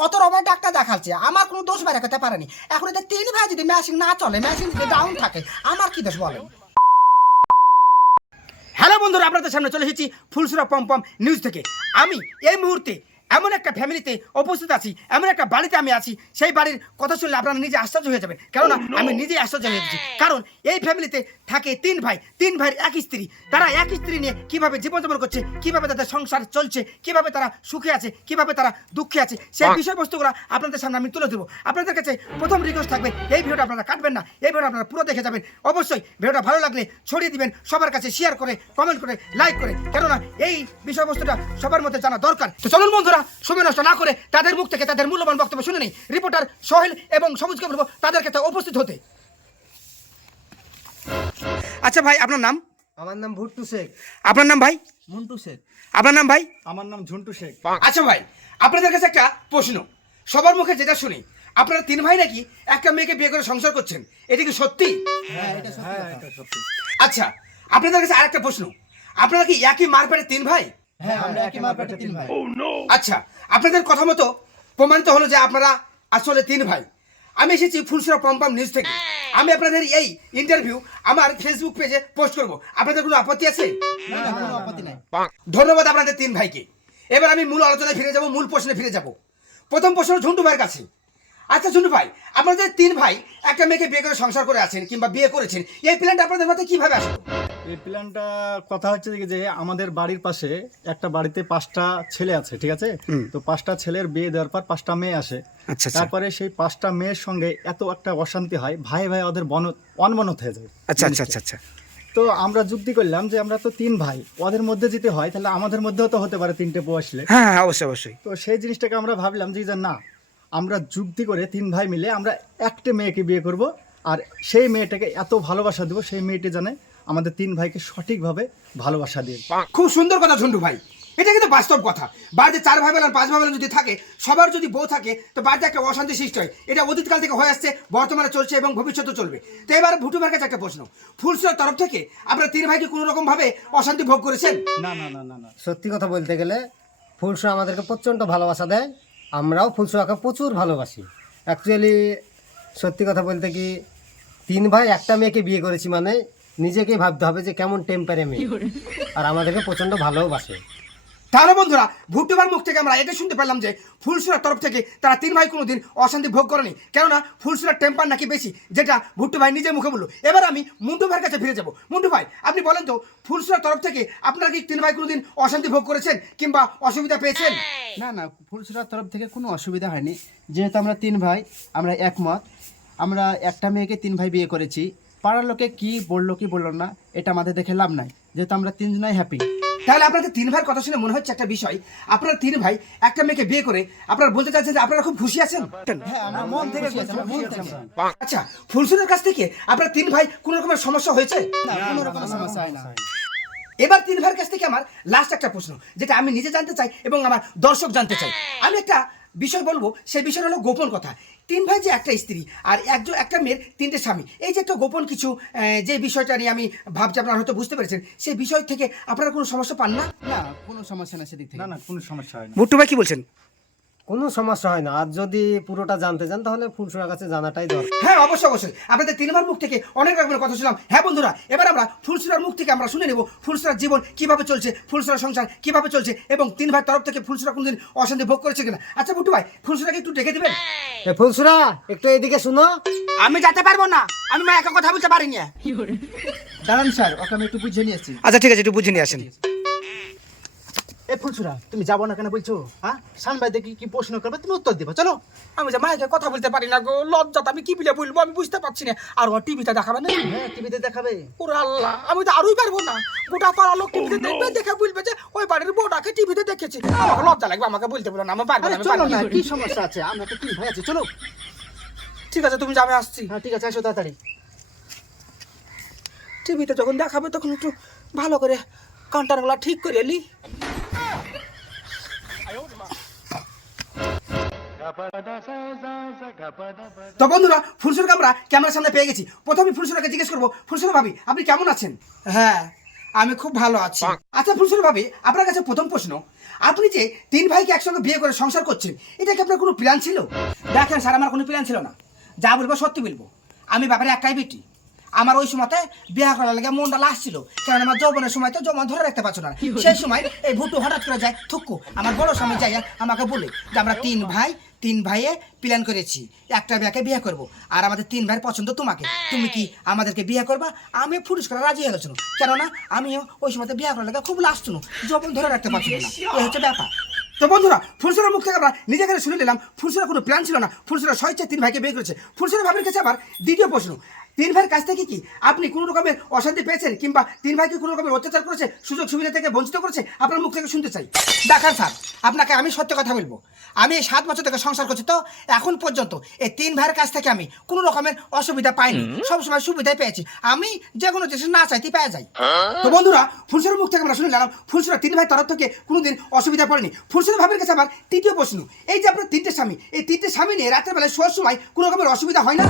কত রকমের ডাক্তার দেখাচ্ছে, আমার কোনো দোষ বাইরে করতে পারেনি। এখন এদের তিন ভাই যদি মেশিন না চলে মেশিন যদি ডাউন থাকে, আমার কি দোষ বলেন? হ্যালো বন্ধুরা, আপনাদের সামনে চলে এসেছি ফুলসুরা পম্পম নিউজ থেকে। আমি এই মুহূর্তে এমন একটা ফ্যামিলিতে উপস্থিত আছি এমন একটা বাড়িতে আমি আছি সেই বাড়ির কথা শুনলে আপনারা নিজে আশ্চর্য হয়ে যাবেন। কেননা আমি নিজেই আশ্চর্য হয়ে যাচ্ছি কারণ এই ফ্যামিলিতে থাকে তিন ভাই তিন ভাইয়ের এক স্ত্রী। তারা এক স্ত্রী নিয়ে কীভাবে জীবনযাপন করছে কীভাবে তাদের সংসার চলছে কীভাবে তারা সুখে আছে কীভাবে তারা দুঃখে আছে সেই বিষয়বস্তুগুলো আপনাদের সামনে আমি তুলে দেবো আপনাদের কাছে প্রথম রিকোয়েস্ট থাকবে এই ভিডিওটা আপনারা কাটবেন না এই ভিডিওটা আপনারা পুরো দেখে যাবেন। অবশ্যই ভিডিওটা ভালো লাগলে ছড়িয়ে দিবেন সবার কাছে শেয়ার করে কমেন্ট করে লাইক করে। কেননা এই বিষয়বস্তুটা সবার মধ্যে জানা দরকার। তো চলুন বন্ধুরা সময় নষ্ট না করে তাদের মুখ থেকে তাদের মূল্যবান বক্তব্য শুনে নেই। রিপোর্টার সোহেল এবং সবুজকে বলব তাদের কাছে উপস্থিত হতে। আচ্ছা ভাই আপনার নাম? আমার নাম ভুট্টু শেখ। আপনার নাম ভাই? মন্টু শেখ। আপনার নাম ভাই? আমার নাম ঝুন্টু শেখ। আচ্ছা ভাই আপনাদের কাছে একটা প্রশ্ন। সবার মুখে যেটা শুনি আপনারা তিন ভাই নাকি একটা মেয়েকে বিয়ে করে সংসার করছেন? এটা কি সত্যি? হ্যাঁ সত্যি। আচ্ছা আপনাদের কাছে আরেকটা প্রশ্ন। আপনারা কি একই মারপেটে তিন ভাই? হ্যাঁ আমরা একই মারপেটে তিন ভাই। আচ্ছা আপনাদের কথা মতো প্রমাণিত হলো যে আপনারা আসলে তিন ভাই। আমি এসেছি ফুলসুরা পম্পাম নিউজ থেকে। আমি আপনাদের এই ইন্টারভিউ আমার ফেসবুক পেজে পোস্ট করব। আপনাদের কোনো আপত্তি আছে? না না কোনো আপত্তি নাই। ধন্যবাদ আপনাদের তিন ভাইকে। এবার আমি মূল আলোচনায় ফিরে যাব মূল প্রশ্নে ফিরে যাব। প্রথম প্রশ্ন ঝুন্টু ভাইয়ের কাছে। আচ্ছা ঝুন্টু ভাই আপনাদের তিন ভাই একটা মেয়েকে বিয়ে করে সংসার করে আছেন কিংবা বিয়ে করেছেন এই প্ল্যানটা আপনাদের মাথায় কীভাবে আসলো? এই প্ল্যানটা কথা হচ্ছে যে যে আমাদের বাড়ির পাশে একটা বাড়িতে পাঁচটা ছেলে আছে ঠিক আছে? তো পাঁচটা ছেলের বিয়ে দেওয়ার পর পাঁচটা মেয়ে আসে। আচ্ছা, আচ্ছা। তারপরে সেই পাঁচটা মেয়ের সঙ্গে এত একটা অশান্তি হয় ভাই ভাই ওদের বন অনবনত হয়ে যায়। আচ্ছা আচ্ছা আচ্ছা আচ্ছা। তো আমরা যুক্তি করলাম যে আমরা তো তিন ভাই ওদের মধ্যে যদি হয় তাহলে আমাদের মধ্যেও তো হতে পারে তিনটে বউ আসলে। হ্যাঁ হ্যাঁ অবশ্যই অবশ্যই। তো সেই জিনিসটাকে আমরা ভাবলাম যে যে না আমরা যুক্তি করে তিন ভাই মিলে আমরা একটা মেয়েকে বিয়ে করব আর সেই মেয়েটাকে এত ভালোবাসা দেবো সেই মেয়েটি জানে আমাদের তিন ভাইকে সঠিকভাবে ভালোবাসা দিয়ে। খুব সুন্দর কথা, ঝুন্টু ভাই। এটা কিন্তু বাস্তব কথা। বাড়িতে চার ভাই বেলান পাঁচ ভাই বেলান যদি থাকে, সবার যদি বউ থাকে, তো বাড়িতে একটা অশান্তি সৃষ্টি হয়। এটা অতীতকাল থেকে হয়ে আসছে, বর্তমানে চলছে এবং ভবিষ্যতে চলবে। তো এবার ভুটু ভাইয়ের কাছে একটা প্রশ্ন। ফুলসুরার তরফ থেকে আপনারা তিন ভাইকে কোনো রকম ভাবে অশান্তি ভোগ করেছেন? না না না না না। সত্যি কথা বলতে গেলে, ফুলসুরা আমাদেরকে প্রচণ্ড ভালোবাসা দেয়। আমরাও ফুলসুরাকে প্রচুর ভালোবাসি। অ্যাকচুয়ালি সত্যি কথা বলতে কি, তিন ভাই একটা মেয়েকে বিয়ে করেছি মানে নিজেকেই ভাবতে হবে যে কেমন টেম্পারে মেয়ে। আর আমাদেরকে প্রচণ্ড ভালোবাসে। তাহলে বন্ধুরা ভুট্টুবার মুখ থেকে আমরা এটা শুনতে পেলাম যে ফুলসুরার তরফ থেকে তারা তিন ভাই কোনোদিন অশান্তি ভোগ করেনি। কেননা ফুলসুরার টেম্পার নাকি বেশি যেটা ভুট্টু ভাই নিজে মুখে বলল। এবার আমি মুন্টু ভাইয়ের কাছে ফিরে যাব। মুন্টু ভাই আপনি বলেন তো ফুলসুরার তরফ থেকে আপনারা কি তিন ভাই কোনোদিন অশান্তি ভোগ করেছেন কিংবা অসুবিধা পেয়েছেন? না না ফুলসুরার তরফ থেকে কোনো অসুবিধা হয়নি। যেহেতু আমরা তিন ভাই আমরা একমত। আমরা একটা মেয়েকে তিন ভাই বিয়ে করেছি। পাড়ার লোকে কি বলল কি বলল না এটা আমাদের দেখে লাভ নাই। যেহেতু আমরা তিনজনাই হ্যাপি তাহলে আপনাদের তিন ভাইয়ের কথা শুনে মনে হচ্ছে একটা বিষয়। আপনারা তিন ভাই একটা মেয়েকে বিয়ে করে আপনারা বলতে চাচ্ছেন যে আপনারা খুব খুশি আছেন? মন থেকে থেকে আমরা। আচ্ছা ফুলসুরের কাছ থেকে আপনার তিন ভাই কোনো রকমের সমস্যা হয়েছে? কোনো সমস্যা হয় না। এবার তিন ভাইয়ের কাছ থেকে আমার লাস্ট একটা প্রশ্ন যেটা আমি নিজে জানতে চাই এবং আমার দর্শক জানতে চাই। আমি একটা বিষয় বলব সেই বিষয় হলো গোপন কথা। তিন ভাই যে একটা স্ত্রী আর একজন একটা মেয়ের তিনটে স্বামী। এই যে একটা গোপন কিছু আহ, যে বিষয়টা নিয়ে আমি ভাবছি আপনারা হয়তো বুঝতে পেরেছেন সেই বিষয় থেকে আপনারা কোনো সমস্যা পান না? না কোনো সমস্যা না সেদিক থেকে। না না কোনো সমস্যা হয় না। ভুট্টু ভাই কি বলছেন? কোনো সমস্যা হয় না। আর যদি পুরোটা জানতে চান তাহলে ফুলসুরার কাছে জানাটাই দরকার। হ্যাঁ অবশ্যই অবশ্যই। আপনাদের তিনবার মুখ থেকে অনেক রকমের কথা শুনলাম। হ্যাঁ বন্ধুরা এবার আমরা ফুলসুরার মুখ থেকে আমরা শুনে নেব ফুলসুরার জীবন কীভাবে চলছে ফুলসুরার সংসার কীভাবে চলছে এবং তিন ভাই তরফ থেকে ফুলসুরা কোনদিন অশান্তি ভোগ করেছে কিনা। আচ্ছা বুটু ভাই ফুলসুরাকে একটু ডেকে দিবেন? ফুলসুরা একটু এদিকে শুনো। আমি যেতে পারব না। আমি মা একা কথা বলতে পারিনি। দাঁড়ান স্যার ওকে আমি একটু বুঝিয়ে নিয়ে এসেছি আচ্ছা ঠিক আছে একটু বুঝে নিয়ে আসেন। এ ফুলসুরা তুমি যাব না কেন বলছো? হ্যাঁ সান ভাই দেখি কি প্রশ্ন করবে তুমি উত্তর দিবা চলো। আমি যে মাকে কথা বলতে পারি না গো লজ্জাত আমি কি বলে বলব আমি বুঝতে পারছি না। আর ও টিভিতে দেখাবে না? হ্যাঁ টিভিতে দেখাবে। ওরে আল্লাহ আমি তো আরোই পারব না। গোটা পাড়া লোক টিভিতে দেখবে দেখে বলবে যে ওই বাড়ির বউটাকে টিভিতে দেখেছি। আমাকে লজ্জা লাগবে আমাকে বলতে বলো না আমি পারব না চলো না কি সমস্যা আছে? আমরা তো তিন ভাই আছি চলো। ঠিক আছে তুমি যাবে আসছি। হ্যাঁ ঠিক আছে এসো তাড়াতাড়ি। টিভিতে যখন দেখাবে তখন একটু ভালো করে কান্টারগুলা ঠিক করে এলি তো বন্ধুরা ফুলসুরকে আমরা ক্যামেরার সামনে পেয়ে গেছি। প্রথমে ফুলসুরাকে জিজ্ঞেস করব ফুলসুরা ভাবি আপনি কেমন আছেন? হ্যাঁ আমি খুব ভালো আছি। আচ্ছা ফুলসুর ভাবি আপনার কাছে প্রথম প্রশ্ন আপনি যে তিন ভাইকে একসঙ্গে বিয়ে করে সংসার করছেন এটা কি আপনার কোনো প্ল্যান ছিল? দেখেন স্যার আমার কোনো প্ল্যান ছিল না। যা বলব সত্যি বলব। আমি বাবারে একটাই বেটি। আমার ওই সময়তে বিয়ে করার লাগে মনটা লাশ ছিল কারণ আমার যৌবনের সময় তো যৌবন ধরে রাখতে পারছ না। সেই সময় এই ভুটু হঠাৎ করে যায় থুক্কু আমার বড় স্বামী যাইয়া আমাকে বলে যে আমরা তিন ভাই তিন ভাইয়ে প্ল্যান করেছি। একটা বিয়াকে বিয়ে করব। আর আমাদের তিন ভাইয়ের পছন্দ তোমাকে। তুমি কি আমাদেরকে বিয়ে করবা? আমি ফুরুস করা রাজি হয়ে গেছিল কেননা আমিও ওই সময় বিয়ে করার লাগে খুব শুনো। যখন ধরে রাখতে পারছি না। এই হচ্ছে ব্যাপার। তো বন্ধুরা ফুলসুরের মুখ থেকে আমরা নিজে করে শুনে নিলাম, ফুলসুরা কোনো প্ল্যান ছিল না। ফুলসুরা স্বেচ্ছায় তিন ভাইকে বিয়ে করেছে। ফুলসুরা ভাবির কাছে আবার দ্বিতীয় প্রশ্ন। তিন ভাইয়ের কাছ থেকে কি আপনি কোনো রকমের অশান্তি পেয়েছেন কিংবা তিন ভাইকে কোনো রকমের অত্যাচার করেছে সুযোগ সুবিধা থেকে বঞ্চিত করেছে? আপনার মুখ থেকে শুনতে চাই। দেখান স্যার আপনাকে আমি সত্য কথা বলব। আমি এই সাত বছর থেকে সংসার করছি তো এখন পর্যন্ত এই তিন ভাইয়ের কাছ থেকে আমি কোনো রকমের অসুবিধা পাইনি। সবসময় সুবিধাই পেয়েছি। আমি যে কোনো জিনিস না চাইতে পেয়ে যাই তো বন্ধুরা ফুলসুরের মুখ থেকে আমরা শুনে নিলাম ফুলসুরা তিন ভাই তরফ থেকে কোনোদিন অসুবিধা পড়েনি। ফুলসুরা ভাবের কাছে আমার তৃতীয় প্রশ্ন এই যে আপনার তিনটে স্বামী এই তিনটে স্বামী নিয়ে রাতের বেলায় শোয়ার সময় কোনো রকমের অসুবিধা হয় না?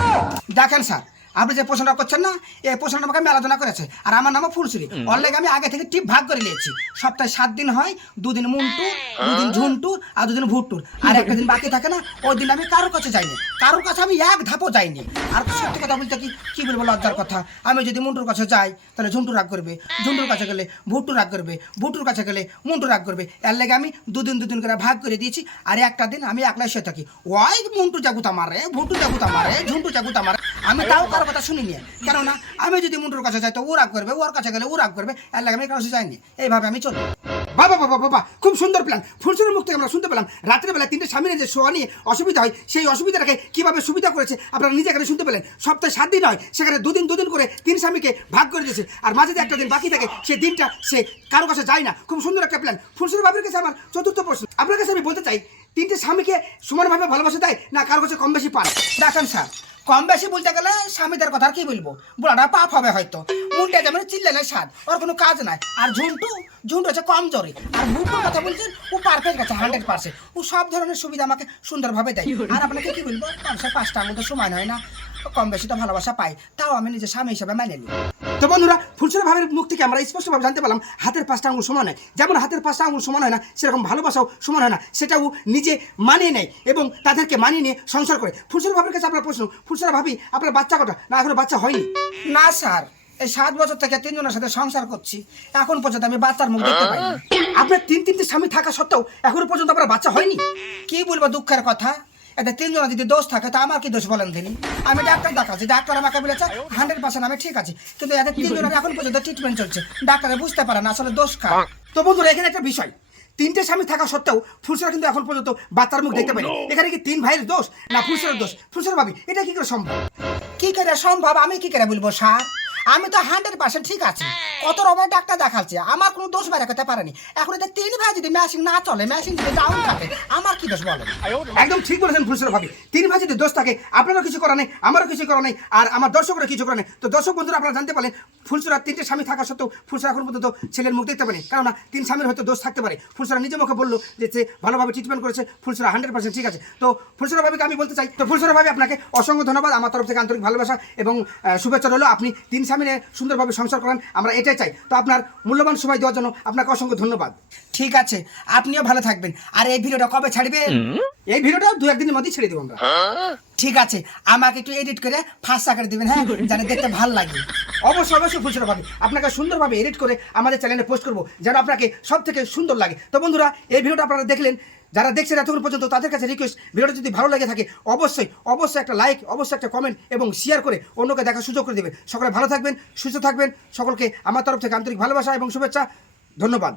দেখেন স্যার আপনি যে প্রশ্নটা করছেন না এই প্রশ্নটা আমাকে মেলাধনা করেছে। আর আমার নামও ফুলসুরি। ওর লেগে আমি আগে থেকে টিপ ভাগ করে নিয়েছি। সপ্তাহে সাত দিন হয় দুদিন মুন্টু দুদিন ঝুন্টু আর দুদিন ভুট্টুর। আর একটা দিন বাকি থাকে না ওই দিন আমি কারোর কাছে যাইনি। কারোর কাছে আমি এক ধাপও যাইনি। আর সত্যি কথা বলতে কি কি বলব লজ্জার কথা? আমি যদি মুন্টুর কাছে যাই তাহলে ঝুন্টু রাগ করবে। ঝুন্টুর কাছে গেলে ভুট্টু রাগ করবে। ভুট্টুর কাছে গেলে মুন্টু রাগ করবে। এর লেগে আমি দুদিন দুদিন করে ভাগ করে দিয়েছি। আর একটা দিন আমি একলাই শুয়ে থাকি। ওই মুন্টু জাগুতা মারে ভুট্টু জাগুতা মারে ঝুন্টু জাগুতা মারে। আমি তাও কারও কথা শুনি নিয়ে কেননা আমি যদি মুন্টুর কাছে যাই তো ও রাগ করবে, ওর কাছে গেলে ও রাগ করবে, এর লাগে আমি কাছে যাইনি। এইভাবে আমি চলি। বাবা বাবা বাবা, খুব সুন্দর প্ল্যান ফুলসুরের মুখ থেকে আমরা শুনতে পেলাম, রাত্রে বেলা তিনটে স্বামীর যে শোয়া নিয়ে অসুবিধা হয়, সেই অসুবিধাটাকে কীভাবে সুবিধা করেছে আপনারা নিজে এখানে শুনতে পেলেন। সপ্তাহে সাত দিন হয়, সেখানে দুদিন দুদিন করে তিন স্বামীকে ভাগ করে দিয়েছে, আর মাঝে একটা দিন বাকি থাকে, সেই দিনটা সে কারও কাছে যায় না। খুব সুন্দর একটা প্ল্যান ফুলসুরের বাবার কাছে আমার চতুর্থ প্রশ্ন। আপনার কাছে আমি বলতে চাই তিনটে স্বামীকে সমানভাবে ভালোবাসে দেয় না কারও কাছে কম বেশি পান। দেখেন স্যার কম বেশি বলতে গেলে স্বামীদের কথা আর কি বলব? বুড়াটা পাপ হবে হয়তো। মুন্ডে যেমন চিল্লালে স্বাদ। ওর কোনো কাজ নাই। আর ঝুন্টু ঝুন্টু হচ্ছে কমজোরি আর ভুট্টোর কথা বলছেন ও পারফেক্ট আছে হান্ড্রেড পার্সেন্ট ও সব ধরনের সুবিধা আমাকে সুন্দরভাবে দেয়। আর আপনাকে কি বলব? মানুষের পাঁচটা আঙুল তো সমান হয় না। কম বেশি তো ভালোবাসা পাই তাও আমি নিজের স্বামী হিসাবে মেনে নিই। তো বন্ধুরা ফুলসুরা ভাবের মুখ থেকে আমরা স্পষ্টভাবে জানতে পারলাম হাতের পাঁচটা আঙুল সমান হয়। যেমন হাতের পাঁচটা আঙুল সমান হয় না সেরকম ভালোবাসাও সমান হয় না। সেটাও নিজে মানিয়ে নেয় এবং তাদেরকে মানিয়ে নিয়ে সংসার করে। ফুলসুরা ভাবের কাছে আপনার প্রশ্ন ফুলসুরা ভাবি আপনার বাচ্চা কটা? না এখনও বাচ্চা হয়নি। না স্যার এই সাত বছর থেকে তিনজনের সাথে সংসার করছি। এখন পর্যন্ত আমি বাচ্চার মুখ দেখতে পাইনি। আপনার তিন তিনটে স্বামী থাকা সত্ত্বেও এখনও পর্যন্ত আপনার বাচ্চা হয়নি? কি বলব দুঃখের কথা? এতে তিনজনের যদি দোষ থাকে তো আমার কি দোষ বলেন তিনি? আমি ডাক্তার দেখাচ্ছি ডাক্তার আমাকে বলেছে হান্ড্রেড পার্সেন্ট আমি ঠিক আছি। কিন্তু এদের তিনজনের এখন পর্যন্ত ট্রিটমেন্ট চলছে। ডাক্তারে বুঝতে পারে না আসলে দোষ খা তো বন্ধুরা এখানে একটা বিষয়। তিনটে স্বামী থাকা সত্ত্বেও ফুলসরা কিন্তু এখন পর্যন্ত বাচ্চার মুখ দেখতে পাইনি এখানে কি তিন ভাইয়ের দোষ না ফুলসরের দোষ? ফুলসরা ভাবি এটা কি করে সম্ভব? কি করে সম্ভব? আমি কি করে বলব স্যার? আমি তো হান্ড্রেড পার্সেন্ট ঠিক আছি। কত রকমের ডাক্তার দেখাচ্ছে আমার কোনো দোষ বাইরে করতে পারেনি। এখন এটা তিন ভাই যদি ম্যাশিং না চলে ম্যাশিং যদি ডাউন থাকে আমার কি দোষ বলেন একদম ঠিক বলেছেন ফুলসরা ভাবি। তিন ভাই যদি দোষ থাকে আপনারও কিছু করা নেই আমারও কিছু করা নেই আর আমার দর্শকরা কিছু করা নেই। তো দর্শক বন্ধুরা আপনারা জানতে পারলেন ফুলসরা তিনটে স্বামী থাকা সত্ত্বেও ফুলসরা এখন পর্যন্ত ছেলের মুখ দেখতে পারেনি। কারণ তিন স্বামীর হয়তো দোষ থাকতে পারে। ফুলসরা নিজে মুখে বলল যে সে ভালোভাবে ট্রিটমেন্ট করেছে ফুলসরা হান্ড্রেড পার্সেন্ট ঠিক আছে। তো ফুলসরা ভাবিকে আমি বলতে চাই তো ফুলসরা ভাবি আপনাকে অসংখ্য ধন্যবাদ আমার তরফ থেকে আন্তরিক ভালোবাসা এবং শুভেচ্ছা রইল। আপনি তিন স্বামী সুন্দরভাবে সংসার করেন আমরা এটাই চাই। তো আপনার মূল্যবান সময় দেওয়ার জন্য আপনাকে অসংখ্য ধন্যবাদ। ঠিক আছে আপনিও ভালো থাকবেন। আর এই ভিডিওটা কবে ছাড়বে এই ভিডিওটা দু একদিনের মধ্যেই ছেড়ে দেবো আমরা। ঠিক আছে আমাকে একটু এডিট করে ফাঁসা করে দেবেন হ্যাঁ? জানি দেখতে ভালো লাগে। অবশ্যই অবশ্যই খুশির ভাবে আপনাকে সুন্দরভাবে এডিট করে আমাদের চ্যানেলে পোস্ট করব যেন আপনাকে সব থেকে সুন্দর লাগে। তো বন্ধুরা এই ভিডিওটা আপনারা দেখলেন যারা দেখছেন এতক্ষণ পর্যন্ত তাদের কাছে রিকোয়েস্ট ভিডিওটা যদি ভালো লাগে থাকে অবশ্যই অবশ্যই একটা লাইক অবশ্যই একটা কমেন্ট এবং শেয়ার করে অন্যকে দেখার সুযোগ করে দেবেন সকলে ভালো থাকবেন সুস্থ থাকবেন সকলকে আমার তরফ থেকে আন্তরিক ভালোবাসা এবং শুভেচ্ছা ধন্যবাদ।